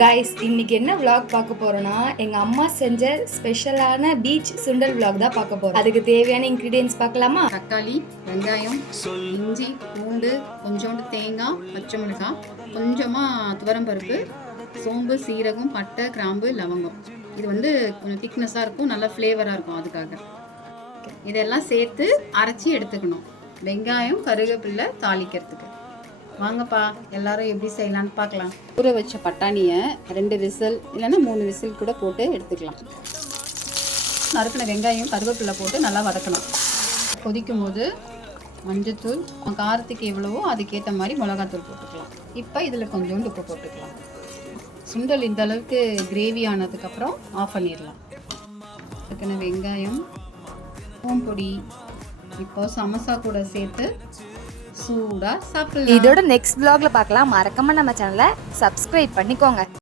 Guys, இன்னைக்கு என்ன vlog பார்க்க போறோம்னா எங்க அம்மா செஞ்ச ஸ்பெஷலான பீச் சுண்டல் vlog தான் பார்க்க போறோம். அதுக்கு தேவையான இன்கிரிடியன்ஸ் பார்க்கலாமா? தக்காளி, வெங்காயம், இஞ்சி, பூண்டு, கொஞ்சோண்டு தேங்காய், பச்சை மிளகாய், கொஞ்சமாக துவரம்பருப்பு, சோம்பு, சீரகம், பட்டை, கிராம்பு, லவங்கம். இது வந்து கொஞ்சம் திக்னஸாக இருக்கும், நல்லா ஃப்ளேவராக இருக்கும். அதுக்காக இதெல்லாம் சேர்த்து அரைச்சி எடுத்துக்கணும். வெங்காயம், கருவேப்பிலை தாளிக்கிறதுக்கு. வாங்கப்பா எல்லாரும் எப்படி செய்யலான்னு பார்க்கலாம். ஊற வச்ச பட்டாணியை 2 விசில் இல்லைன்னா 3 விசில் கூட போட்டு எடுத்துக்கலாம். நறுக்கின வெங்காயம், கருவேப்பிலை போட்டு நல்லா வதக்கணும். கொதிக்கும் போது மஞ்சத்தூள், காரத்துக்கு எவ்வளவோ அதுக்கேற்ற மாதிரி மிளகாத்தூள் போட்டுக்கலாம். இப்போ இதில் கொஞ்சோண்டு உப்பு போட்டுக்கலாம். சுண்டல் இந்த அளவுக்கு கிரேவி ஆனதுக்கப்புறம் ஆஃப் பண்ணிடலாம். நறுக்கின வெங்காயம், பூம்பொடி, இப்போ சமோசா கூட சேர்த்து சூடாக சாப்பிடலாம். இதோட நெக்ஸ்ட் vlogல பார்க்கலாம். மறக்காம நம்ம சேனலை சப்ஸ்கிரைப் பண்ணிக்கோங்க.